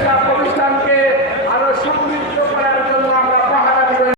job.